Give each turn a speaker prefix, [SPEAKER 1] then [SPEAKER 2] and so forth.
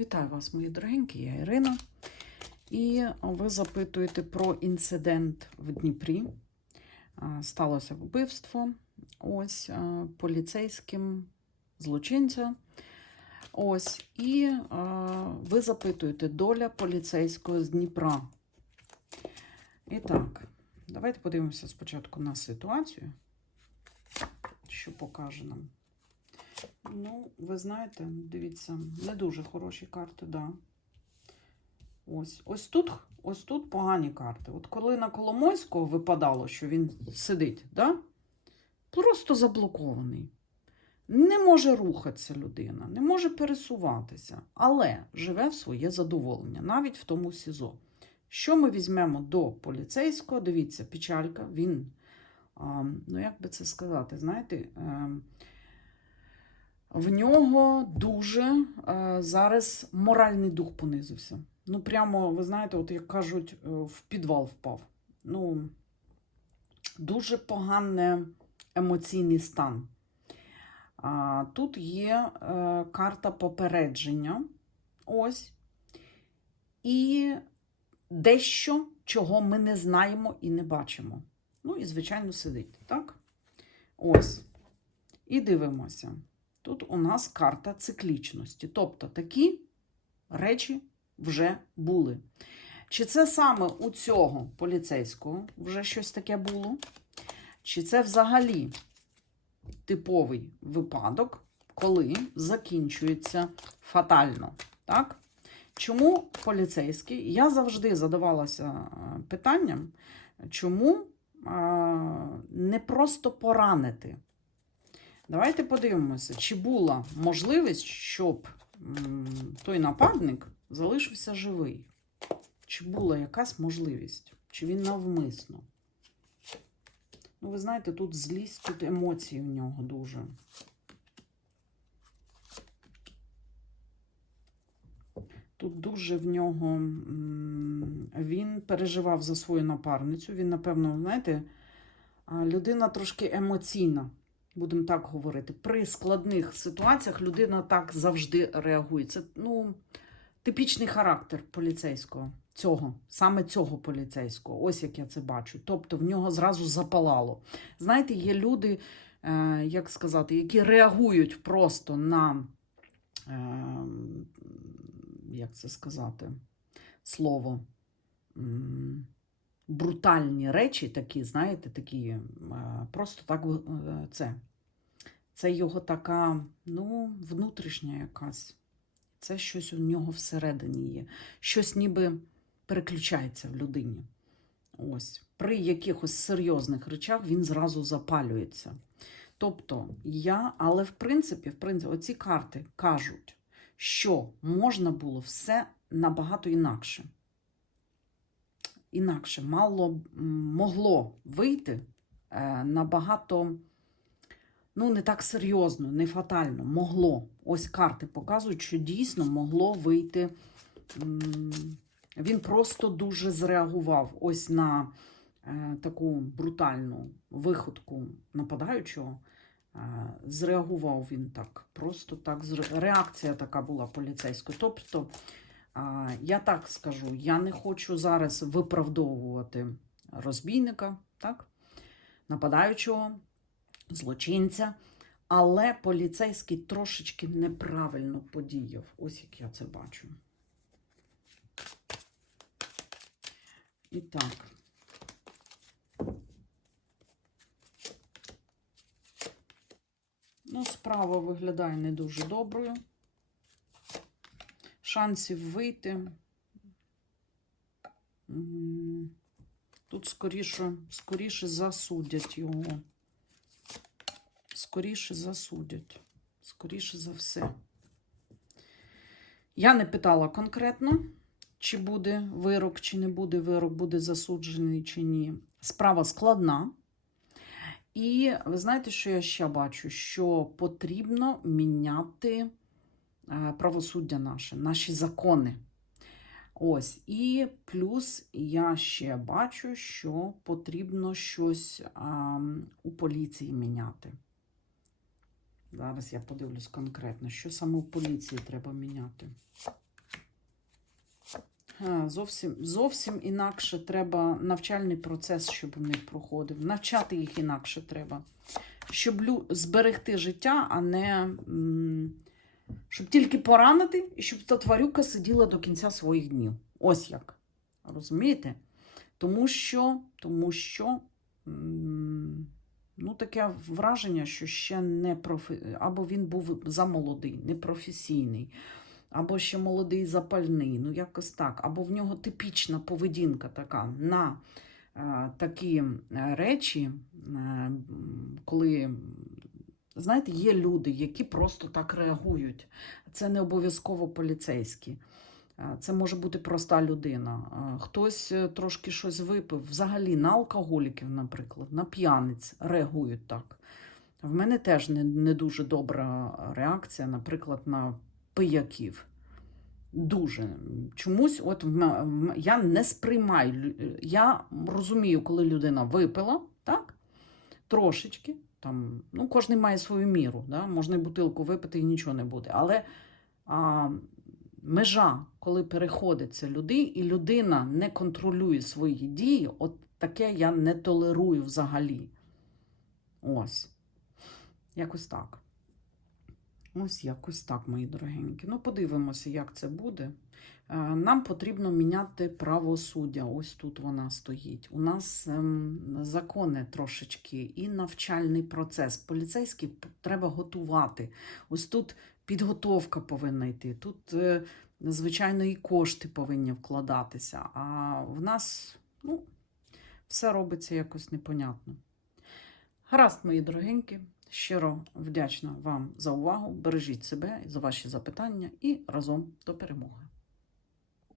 [SPEAKER 1] Вітаю вас, мої дорогенькі, я Ірина. І ви запитуєте про інцидент в Дніпрі. Сталося вбивство. Ось поліцейським злочинця. Ось. І ви запитуєте доля поліцейського з Дніпра. І так, давайте подивимося спочатку на ситуацію, що покаже нам. Ну, ви знаєте, дивіться, не дуже хороші карти, да. Ось. Ось тут, ось тут погані карти. От коли на Коломойського випадало, що він сидить, да? просто заблокований. Не може рухатися людина, не може пересуватися, але живе в своє задоволення, навіть в тому СІЗО. Що ми візьмемо до поліцейського? Дивіться, печалька, він, ну як би це сказати, знаєте, е, в нього дуже е, зараз моральний дух понизився. Ну, прямо, ви знаєте, от як кажуть, е, в підвал впав. Ну, дуже поганий емоційний стан. Тут є е, карта попередження. Ось. І дещо, чого ми не знаємо і не бачимо. Ну, і, звичайно, сидить, так? Ось. І дивимося. Тут у нас карта циклічності. Тобто такі речі вже були. Чи це саме у цього поліцейського вже щось таке було? Чи це взагалі типовий випадок, коли закінчується фатально? Так? Чому поліцейський? Я завжди задавалася е, питанням, чому а, не просто поранити? Давайте подивимося, чи була можливість, щоб той нападник залишився живий. Чи була якась можливість? Чи він навмисно? Ну, ви знаєте, тут злість, тут емоції в нього дуже. Тут дуже в нього він переживав за свою напарницю. Він, напевно, знаєте, людина трошки емоційна, будемо так говорити. При складних ситуаціях людина так завжди реагує. Це ну, типічний характер поліцейського. Цього, саме цього поліцейського, ось як я це бачу. Тобто в нього зразу запалало. Знаєте, є люди, е, як сказати, які реагують просто на, е, як це сказати, слово, брутальні речі, такі, знаєте, такі, е, просто так е, це. Це його така, ну, внутрішня якась. Це щось у нього всередині є. Щось ніби переключається в людині. Ось. При якихось серйозних речах він зразу запалюється. Тобто, я, але в принципі, в принципі, оці карти кажуть, що можна було все набагато інакше. Інакше мало могло вийти е, набагато, ну, не так серйозно, не фатально. Могло. Ось карти показують, що дійсно могло вийти. Він просто дуже зреагував ось на е, таку брутальну виходку нападаючого. Е, зреагував він так, просто так. Реакція така була поліцейською. Тобто, я так скажу, я не хочу зараз виправдовувати розбійника, так? нападаючого, злочинця. Але поліцейський трошечки неправильно подіяв. Ось як я це бачу. І так. Ну, справа виглядає не дуже доброю. Шансів вийти. Тут скоріше, скоріше засудять його. Скоріше засудять. Скоріше за все. Я не питала конкретно, чи буде вирок, чи не буде вирок, буде засуджений чи ні. Справа складна. І ви знаєте, що я ще бачу? Що потрібно міняти правосуддя наше, наші закони. Ось, і плюс я ще бачу, що потрібно щось а, у поліції міняти. Зараз я подивлюсь конкретно, що саме у поліції треба міняти. а, зовсім, зовсім інакше треба навчальний процес, щоб у них проходив. Навчати їх інакше треба. Щоб лю... зберегти життя, а не м, щоб тільки поранити, і щоб та тварюка сиділа до кінця своїх днів. Ось як. Розумієте? Тому що, тому що ну, таке враження, що ще не профі... або він був замолодий, непрофесійний, або ще молодий запальний, ну якось так, або в нього типічна поведінка така на е, такі е, речі, е, коли. Знаєте, є люди, які просто так реагують. Це не обов'язково поліцейські. Е, Це може бути проста людина. Е, Хтось е, трошки щось випив. Взагалі на алкоголіків, наприклад, на п'яниць реагують так. В мене теж не, не дуже добра реакція, наприклад, на пияків. Дуже. Чомусь, от я не сприймаю. Я розумію, коли людина випила, так? Трошечки. Там, ну, кожен має свою міру. Да? Можна і бутилку випити і нічого не буде. Але а, межа, коли переходиться люди, і людина не контролює свої дії, от таке я не толерую взагалі. Ось. Якось так. Ось якось так, мої дорогенькі. Ну, подивимося, як це буде. Е, Нам потрібно міняти правосуддя. Ось тут вона стоїть. У нас ем, закони трошечки і навчальний процес. Поліцейський треба готувати. Ось тут підготовка повинна йти. Тут, е, звичайно, і кошти повинні вкладатися. А в нас ну, все робиться якось непонятно. Гаразд, мої дорогенькі. Щиро вдячна вам за увагу. Бережіть себе за ваші запитання і разом до перемоги.